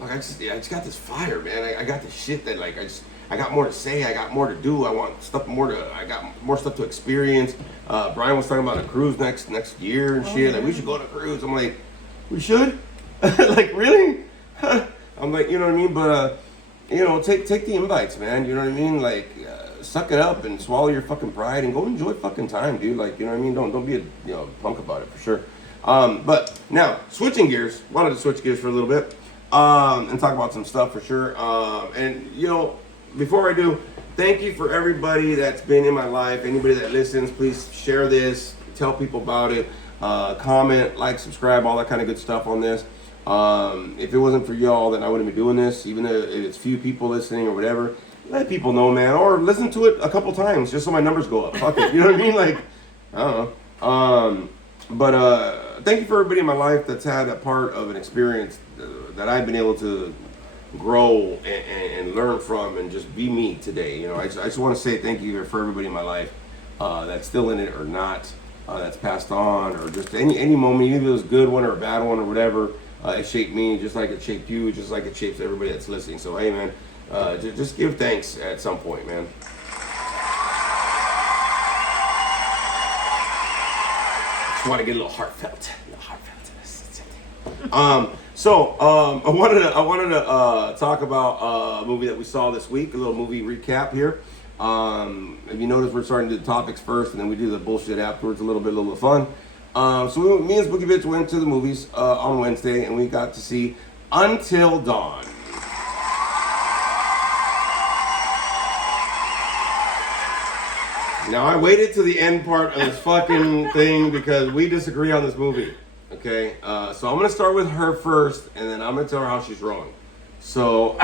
like I just got this fire, man. I got this shit that like I got more to say. I got more to do. I got more stuff to experience. Brian was talking about a cruise next year and shit. Like we should go on a cruise. I'm like, we should? Like really? I'm like, you know what I mean? But you know, take the invites, man. You know what I mean? Like. Suck it up and swallow your fucking pride and go enjoy fucking time, dude. Like, you know what I mean? Don't be a punk about it, for sure. But now, switching gears. Wanted to switch gears for a little bit and talk about some stuff for sure. And, you know, before I do, thank you for everybody that's been in my life. Anybody that listens, please share this. Tell people about it. Comment, like, subscribe, all that kind of good stuff on this. If it wasn't for y'all, then I wouldn't be doing this. Even if it's few people listening or whatever. Let people know, man, or listen to it a couple times just so my numbers go up. Fuck it, you know what I mean? Like, I don't know. But thank you for everybody in my life that's had a part of an experience that I've been able to grow and learn from and just be me today. You know, I just want to say thank you for everybody in my life that's still in it or not, that's passed on, or just any moment, even if it was a good one or a bad one or whatever. It shaped me just like it shaped you, just like it shapes everybody that's listening. So, hey, man. Just give thanks at some point, man. Just want to get a little heartfelt. I wanted to talk about a movie that we saw this week. A little movie recap here. If you notice, we're starting to do the topics first, and then we do the bullshit afterwards. A little bit of fun. So me and Spooky Bitch went to the movies on Wednesday, and we got to see Until Dawn. Now, I waited to the end part of this fucking thing because we disagree on this movie, okay? So I'm going to start with her first, and then I'm going to tell her how she's wrong. So,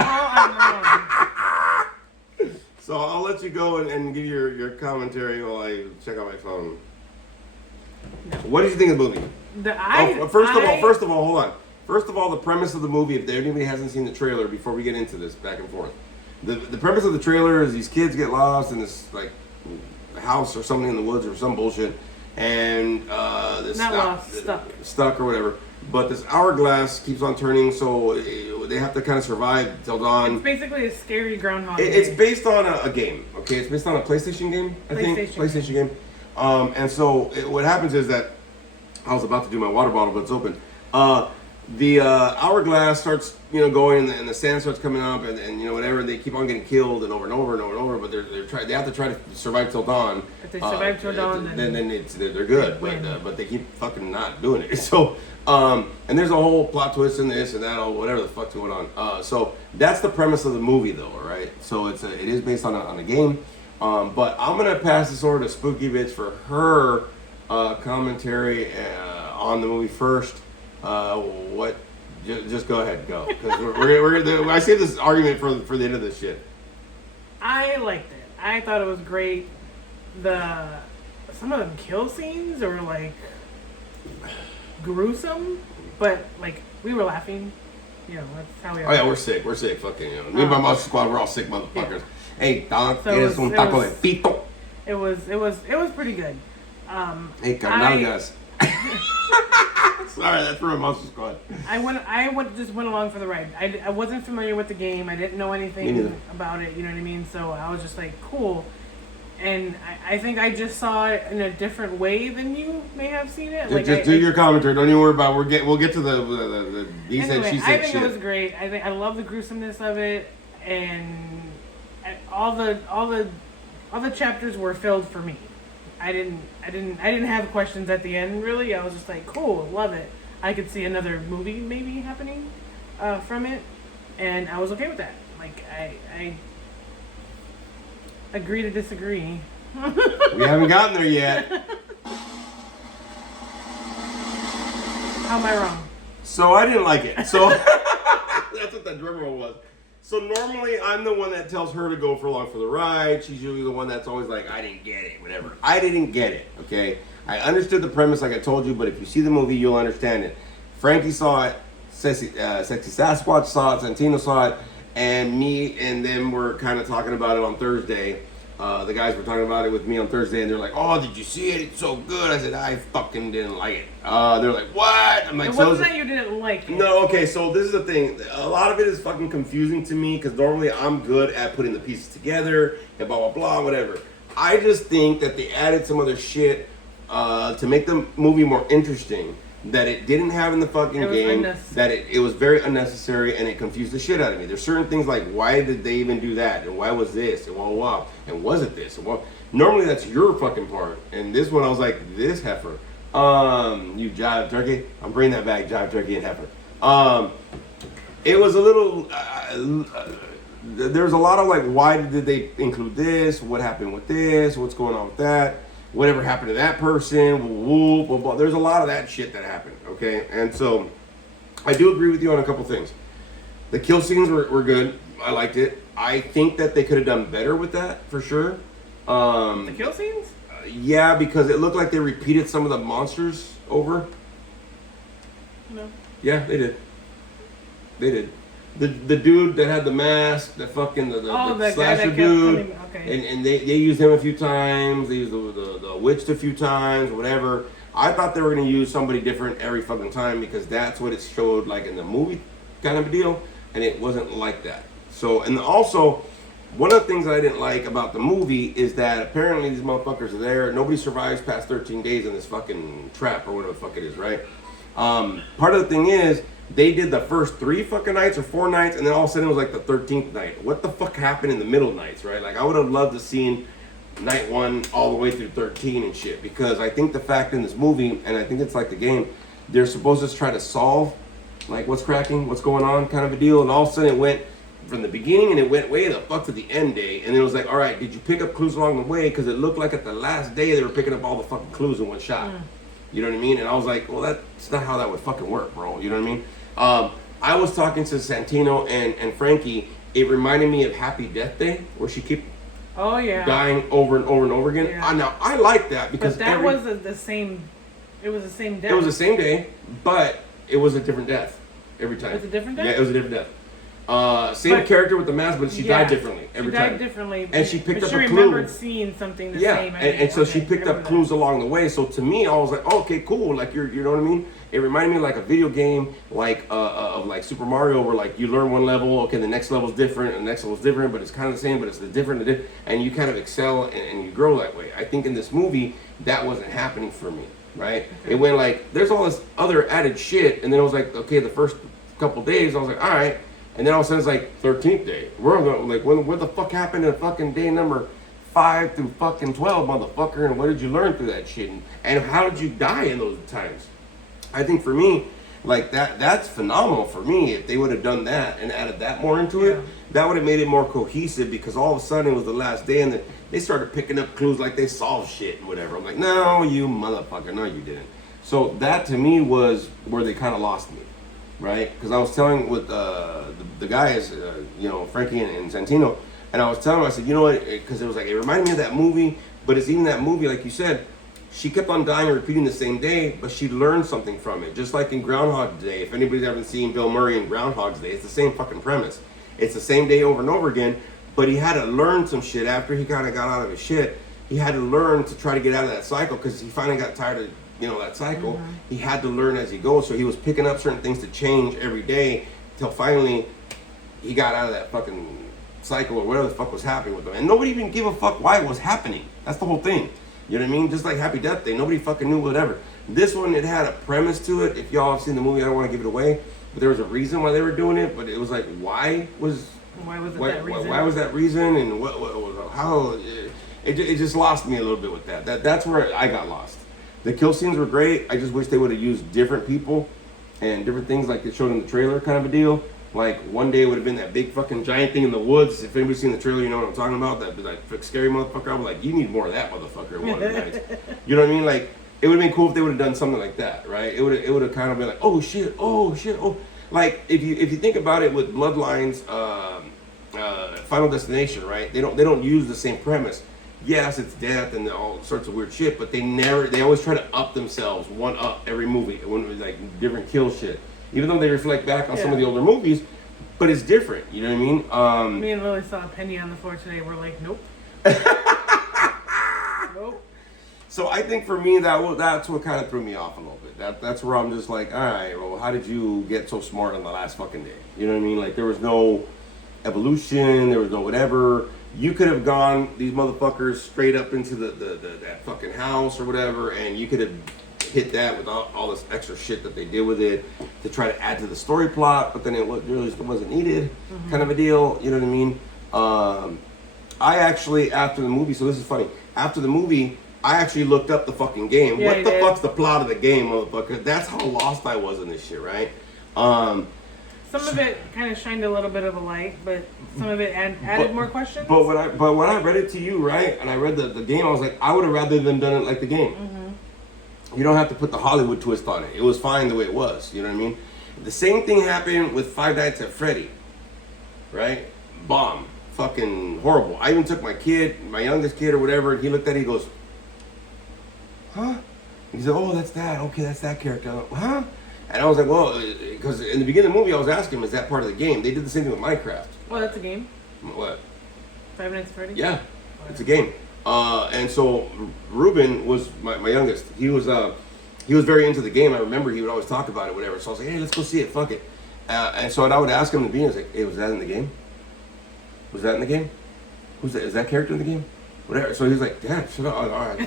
so I'll let you go and give your commentary while I check out my phone. No. What did you think of the movie? First of all, hold on. First of all, the premise of the movie, if anybody hasn't seen the trailer before we get into this back and forth. The premise of the trailer is these kids get lost in this, like, house or something in the woods or some bullshit, and this stuck or whatever. But this hourglass keeps on turning, so they have to kind of survive till dawn. It's basically a scary groundhog. It's based on a game. Okay, it's based on a PlayStation game. I think PlayStation game. And so what happens is that I was about to do my water bottle, but it's open. the hourglass starts, going, and the sand starts coming up, and whatever. They keep on getting killed and over and over and over and over. But they have to try to survive till dawn. If they survive till dawn, then they're good. But they keep fucking not doing it. So and there's a whole plot twist in this and that, or whatever the fuck's going on. So that's the premise of the movie, though, right? So it is based on a game. But I'm gonna pass this over to Spooky Bitch for her commentary on the movie first. What? Just go ahead, go. Because I see this argument for the end of this shit. I liked it. I thought it was great. Some of them kill scenes are like gruesome, but like we were laughing. That's how we are. Oh yeah, we're sick. Fucking, me and my monster squad, we're all sick motherfuckers. Yeah. Hey, Don, ¿quieres un taco de pito? It was pretty good. Hey, carnal, guys. Sorry, that's for my monster squad. I just went along for the ride. I wasn't familiar with the game. I didn't know anything about it. You know what I mean? So I was just like, cool. And I think I just saw it in a different way than you may have seen it. Just do your commentary. Don't even worry about it. We'll get to the he said, she said I think shit. It was great. I love the gruesomeness of it, and all the chapters were filled for me. I didn't have questions at the end, really. I was just like, cool, love it. I could see another movie maybe happening from it, and I was okay with that. Like, I agree to disagree. We haven't gotten there yet. How am I wrong? So I didn't like it. So that's what that drummer was. So normally I'm the one that tells her to go for along for the ride. She's usually the one that's always like, I didn't get it, whatever. I didn't get it, okay? I understood the premise like I told you, but if you see the movie, you'll understand it. Frankie saw it, Sexy Sasquatch saw it, Santino saw it, and me and them were kind of talking about it on Thursday. The guys were talking about it with me on Thursday, and they're like, "Oh, did you see it? It's so good." I said, "I fucking didn't like it." They're like, "What?" I'm like, "It wasn't that you didn't like it." No, okay. So this is the thing. A lot of it is fucking confusing to me because normally I'm good at putting the pieces together and blah blah blah, whatever. I just think that they added some other shit to make the movie more interesting that it didn't have in the fucking game. That it was very unnecessary and it confused the shit out of me. There's certain things like, why did they even do that? And why was this? And wow. And was it this? And normally that's your fucking part. And this one I was like, this heifer. You jive turkey. I'm bringing that back, jive turkey and heifer. It was a little, there's a lot of like, why did they include this? What happened with this? What's going on with that? Whatever happened to that person, whoop, blah, blah. There's a lot of that shit that happened, okay? And so, I do agree with you on a couple things. The kill scenes were good. I liked it. I think that they could have done better with that, for sure. The kill scenes? Yeah, because it looked like they repeated some of the monsters over. No. Yeah, they did. They did. The dude that had the mask, the fucking the slasher dude, okay. and they used him a few times. They used the witch a few times, whatever. I thought they were gonna use somebody different every fucking time because that's what it showed like in the movie kind of a deal, and it wasn't like that. So, and also, one of the things that I didn't like about the movie is that apparently these motherfuckers are there. Nobody survives past 13 days in this fucking trap or whatever the fuck it is, right? Part of the thing is, they did the first 3 fucking nights or 4 nights, and then all of a sudden it was like the 13th night. What the fuck happened in the middle nights, right? Like, I would have loved to seen night 1 all the way through 13 and shit, because I think the fact in this movie, and I think it's like the game, they're supposed to try to solve, like, what's cracking, what's going on kind of a deal, and all of a sudden it went from the beginning and it went way the fuck to the end day, and it was like, all right, did you pick up clues along the way? Because it looked like at the last day they were picking up all the fucking clues in one shot. You know what I mean? And I was like, well, that's not how that would fucking work, bro. You know what I mean? I was talking to Santino and Frankie. It reminded me of Happy Death Day, where she kept dying over and over and over again. Yeah. Now, I like that because but that was the same. It was the same death. It was the same day, but it was a different death every time. It was a different death? Yeah, it was a different death. Same character with the mask, but she died differently every time. She died differently. And she picked up a clue. She remembered seeing something the same. And so she picked up clues along the way. So to me, I was like, oh, okay, cool. Like, you know what I mean? It reminded me of like a video game, like of like Super Mario, where like you learn one level, okay, the next level's different, and the next level's different, but it's kind of the same, but it's the different, and you kind of excel and you grow that way. I think in this movie, that wasn't happening for me. right? It went like, there's all this other added shit, and then it was like, okay, the first couple days, I was like, all right, and then all of a sudden it's like 13th day. We're like, what the fuck happened in fucking day number 5 through fucking 12, motherfucker, and what did you learn through that shit, and how did you die in those times? I think for me, like that's phenomenal for me. If they would have done that and added that more into it, that would have made it more cohesive, because all of a sudden it was the last day and they started picking up clues like they solved shit and whatever. I'm like, no, you motherfucker, no, you didn't. So that to me was where they kind of lost me, right? Because I was telling with the guys, you know, Frankie and Santino, and I was telling them, I said, you know what? Because it was like, it reminded me of that movie, but it's even that movie, like you said, she kept on dying and repeating the same day, but she learned something from it. Just like in Groundhog Day, if anybody's ever seen Bill Murray in Groundhog Day, it's the same fucking premise. It's the same day over and over again, but he had to learn some shit after he kind of got out of his shit. He had to learn to try to get out of that cycle, because he finally got tired of, you know, that cycle. He had to learn as he goes, so he was picking up certain things to change every day till finally he got out of that fucking cycle or whatever the fuck was happening with him. And nobody even gave a fuck why it was happening. That's the whole thing. You know what I mean? Just like Happy Death Day, nobody fucking knew whatever. This one, it had a premise to it. If y'all have seen the movie, I don't want to give it away, but there was a reason why they were doing it. But it was like, why was that reason? Why was that reason? And what was how? It just lost me a little bit with that. That's where I got lost. The kill scenes were great. I just wish they would have used different people and different things like they showed in the trailer, kind of a deal. Like one day it would have been that big fucking giant thing in the woods. If anybody's seen the trailer, you know what I'm talking about. That like scary motherfucker. I was like, you need more of that motherfucker one of the nights. You know what I mean? Like it would have been cool if they would have done something like that, right? It would have kind of been like, oh shit, oh. Like if you think about it with Bloodlines, Final Destination, right? They don't use the same premise. Yes, it's death and all sorts of weird shit, but they always try to up themselves, one up every movie, like different kill shit. Even though they reflect back on some of the older movies, but it's different. You know what I mean? Me and Lily saw a penny on the floor today. We're like, nope. Nope. So I think for me, that's what kind of threw me off a little bit. That's where I'm just like, all right, well, how did you get so smart on the last fucking day? You know what I mean? Like there was no evolution, there was no whatever. You could have gone these motherfuckers straight up into that fucking house or whatever, and you could have hit that with all this extra shit that they did with it to try to add to the story plot, but then it really wasn't needed, kind of a deal. You know what I mean? I actually, after the movie, so this is funny, after the movie, I actually looked up the fucking game. Yeah, what the fuck's the plot of the game, motherfucker? That's how lost I was in this shit, right? Some of it kind of shined a little bit of a light, but some of it added more questions. But when I read it to you, right, and I read the game, I was like, I would have rather them done it like the game. You don't have to put the Hollywood twist on it. It was fine the way it was. You know what I mean? The same thing happened with Five Nights at Freddy, right? Bomb. Fucking horrible. I even took my youngest kid or whatever, and he looked at it, he goes, huh? He said, oh, that's that. Okay, that's that character. I went, huh? And I was like, well, because in the beginning of the movie, I was asking him, is that part of the game? They did the same thing with Minecraft. Well, that's a game. What? Five Nights at Freddy? Yeah, it's a game. And so Ruben was my youngest. He was very into the game. I remember he would always talk about it, whatever. So I was like, hey, let's go see it. Fuck it. And so I would ask him to be. I was like, hey, was that in the game? Was that in the game? Who's that? Is that character in the game? Whatever. So he was like, Dad, shut up. All right.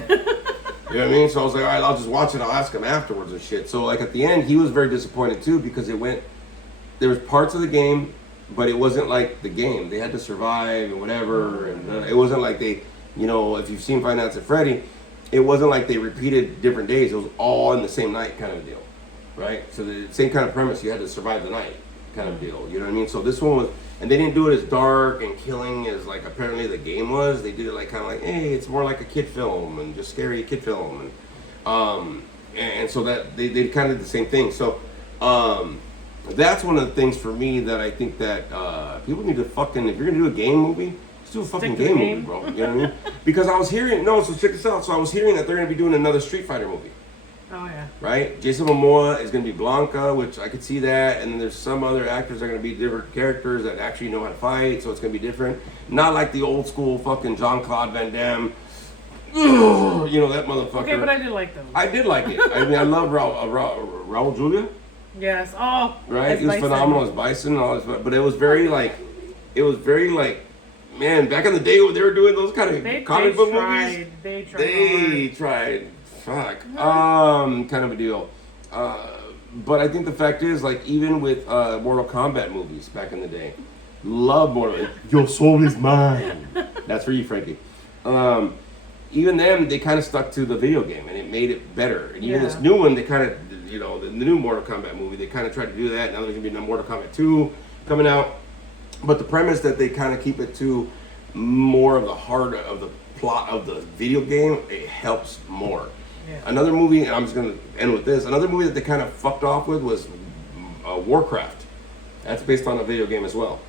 You know what I mean? So I was like, all right, I'll just watch it. I'll ask him afterwards and shit. So like at the end, he was very disappointed too, because there was parts of the game, but it wasn't like the game. They had to survive and whatever. And it wasn't like they, you know, if you've seen Five Nights at Freddy, it wasn't like they repeated different days. It was all in the same night kind of deal, right? So the same kind of premise, you had to survive the night kind of deal. You know what I mean? So this one was, and they didn't do it as dark and killing as like apparently the game was. They did it like kind of like, hey, it's more like a kid film and just scary kid film. And so that they kind of did the same thing. So that's one of the things for me that I think that people need to fucking, if you're gonna do a game movie, let's do a fucking game movie, bro. You know what I mean? Because I was hearing, so check this out. So I was hearing that they're gonna be doing another Street Fighter movie. Oh yeah. Right? Jason Momoa is gonna be Blanca, which I could see that, and then there's some other actors that are gonna be different characters that actually know how to fight, so it's gonna be different. Not like the old school fucking Jean-Claude Van Damme. You know that motherfucker. Okay, but I did like them. I did like it. I mean, I love Raul Julia. Yes. Oh. Right? He was phenomenal as Bison and all this, but it was very like, man, back in the day when they were doing those kind of comic book movies. They tried. fuck. Kind of a deal. But I think the fact is, like, even with Mortal Kombat movies back in the day, love Mortal. Your soul is mine. That's for you, Frankie. Even them, they kind of stuck to the video game, and it made it better. And even this new one, they kind of, you know, the new Mortal Kombat movie, they kind of tried to do that. Now there's gonna be Mortal Kombat 2 coming out, but the premise that they kind of keep it to more of the heart of the plot of the video game, it helps more. Yeah. Another movie, and I'm just gonna end with this. Another movie that they kind of fucked off with was Warcraft. That's based on a video game as well.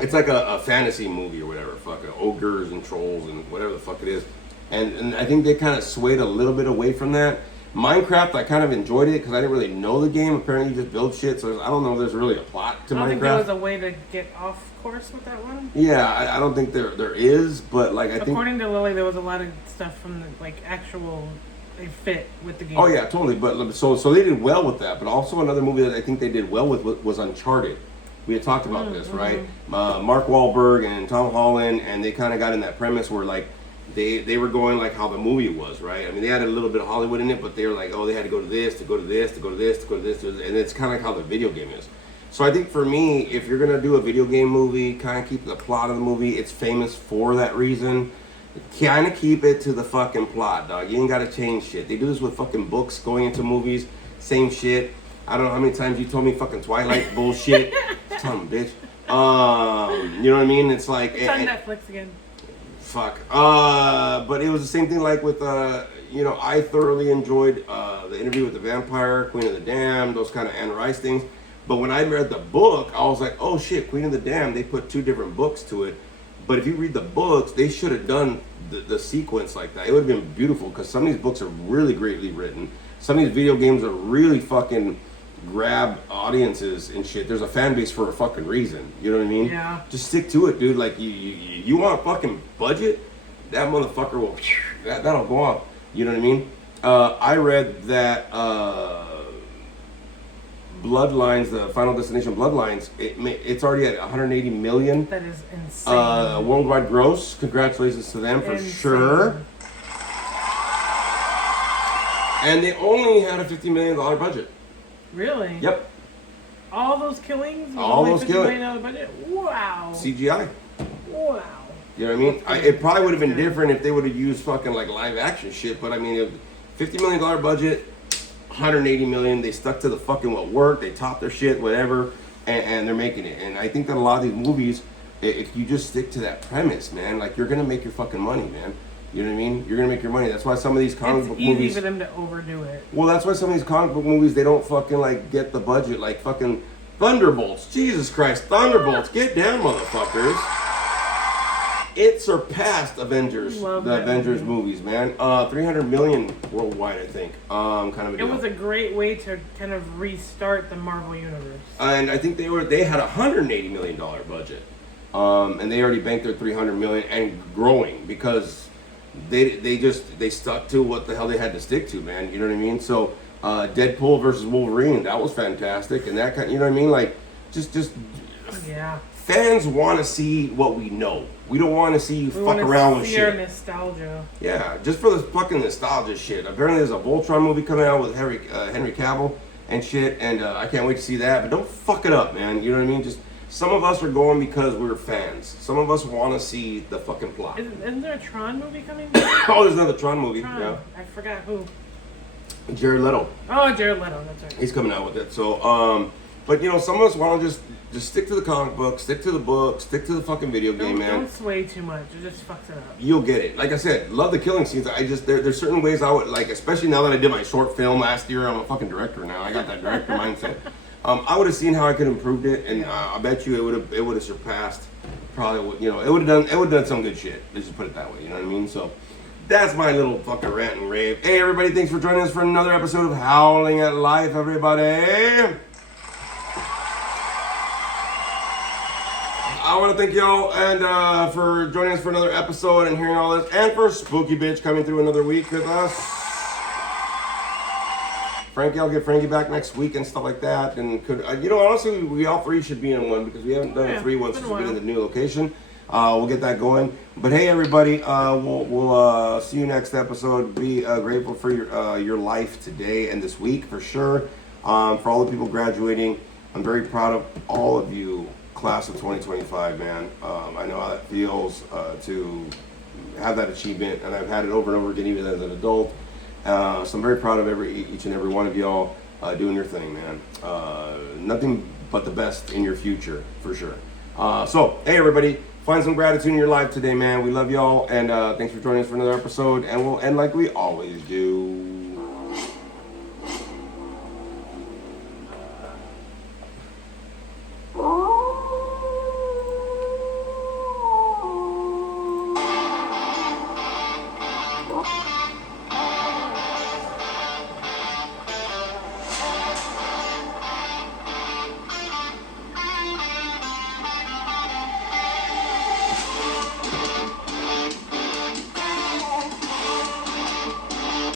It's like a fantasy movie or whatever. Fucking ogres and trolls and whatever the fuck it is. And I think they kind of swayed a little bit away from that. Minecraft, I kind of enjoyed it because I didn't really know the game. Apparently, you just build shit, so I don't know if there's really a plot to Minecraft. I don't think there was a way to get off course with that one. Yeah, I don't think there is, but like I think according to Lily, there was a lot of stuff from the like actual they fit with the game. Oh yeah, totally. But so they did well with that. But also another movie that I think they did well with was Uncharted. We had talked about this, right? Mark Wahlberg and Tom Holland, and they kind of got in that premise where like they were going like how the movie was, right? I mean, they had a little bit of Hollywood in it, but they were like, oh, they had to go to this, to go to this, to go to this, to go to this, and it's kind of like how the video game is. So I think for me, if you're gonna do a video game movie, kind of keep the plot of the movie. It's famous for that reason. Kind of keep it to the fucking plot, dog. You ain't gotta change shit. They do this with fucking books going into movies. Same shit. I don't know how many times you told me fucking Twilight bullshit. Son of a bitch. You know what I mean? It's like it's on Netflix again. Fuck. But it was the same thing like with you know, I thoroughly enjoyed the Interview with the Vampire, Queen of the Damned, those kind of Anne Rice things. But when I read the book, I was like, oh shit, Queen of the Damned, they put 2 different books to it. But if you read the books, they should have done the sequence like that. It would have been beautiful because some of these books are really greatly written. Some of these video games are really fucking grab audiences and shit. There's a fan base for a fucking reason. You know what I mean? Yeah. Just stick to it, dude. Like you want a fucking budget, that motherfucker will that'll go off. You know what I mean? I read that Bloodlines, the Final Destination Bloodlines, it's already at 180 million. That is insane. Worldwide gross. Congratulations to them for sure. And they only had a $50 million budget. Really? Yep. All those killings? All those killings. $50 million budget? Wow. CGI. Wow. You know what I mean? It probably would have been different if they would have used fucking like live action shit, but I mean, $50 million budget, 180 million, they stuck to the fucking what worked, they topped their shit, whatever, and they're making it. And I think that a lot of these movies, if you just stick to that premise, man, like you're gonna make your fucking money, man. You know what I mean? You're gonna make your money. That's why some of these comic book movies. It's easy for them to overdo it. Well, that's why some of these comic book movies, they don't fucking like get the budget. Like fucking Thunderbolts. Jesus Christ, Thunderbolts. Get down, motherfuckers. It surpassed Avengers. Love the Avengers movies, man. 300 million worldwide, I think. Kind of a deal. It was a great way to kind of restart the Marvel universe. And I think they had a $180 million budget. And they already banked their 300 million and growing because they stuck to what the hell they had to stick to, man. You know what I mean? So Deadpool versus Wolverine, that was fantastic, and that kind, you know what I mean? Like just yeah. Fans want to see what we know. We don't want to see you fuck around with shit. Our nostalgia. Yeah, just for the fucking nostalgia shit. Apparently, there's a Voltron movie coming out with Henry Cavill and shit, and I can't wait to see that. But don't fuck it up, man. You know what I mean? Just some of us are going because we're fans. Some of us want to see the fucking plot. Isn't there a Tron movie coming? Oh, there's another Tron movie. Tron. Yeah. I forgot who. Jared Leto. Oh, Jared Leto. That's right. He's coming out with it. So, but you know, some of us want to just stick to the comic book, stick to the book, stick to the fucking video game, man. Don't sway too much. It just fucks it up. You'll get it. Like I said, love the killing scenes. There's certain ways I would like, especially now that I did my short film last year. I'm a fucking director now. I got that director mindset. I would have seen how I could improve it, and I bet you it would have surpassed. Probably, you know, it would have done some good shit. Let's just put it that way. You know what I mean? So that's my little fucking rant and rave. Hey everybody, thanks for joining us for another episode of Howling at Life, everybody. I want to thank y'all and for joining us for another episode and hearing all this, and for Spooky Bitch coming through another week with us. Frankie, I'll get Frankie back next week and stuff like that. And could you know, honestly, we all three should be in one because we haven't done a 3 since we've been in the new location. We'll get that going. But hey, everybody, we'll see you next episode. Be grateful for your life today and this week for sure. For all the people graduating, I'm very proud of all of you, class of 2025, man. I know how that feels to have that achievement, and I've had it over and over again, even as an adult. So I'm very proud of each and every one of y'all doing your thing, man. Nothing but the best in your future, for sure. So, hey, everybody, find some gratitude in your life today, man. We love y'all, and thanks for joining us for another episode. And we'll end like we always do.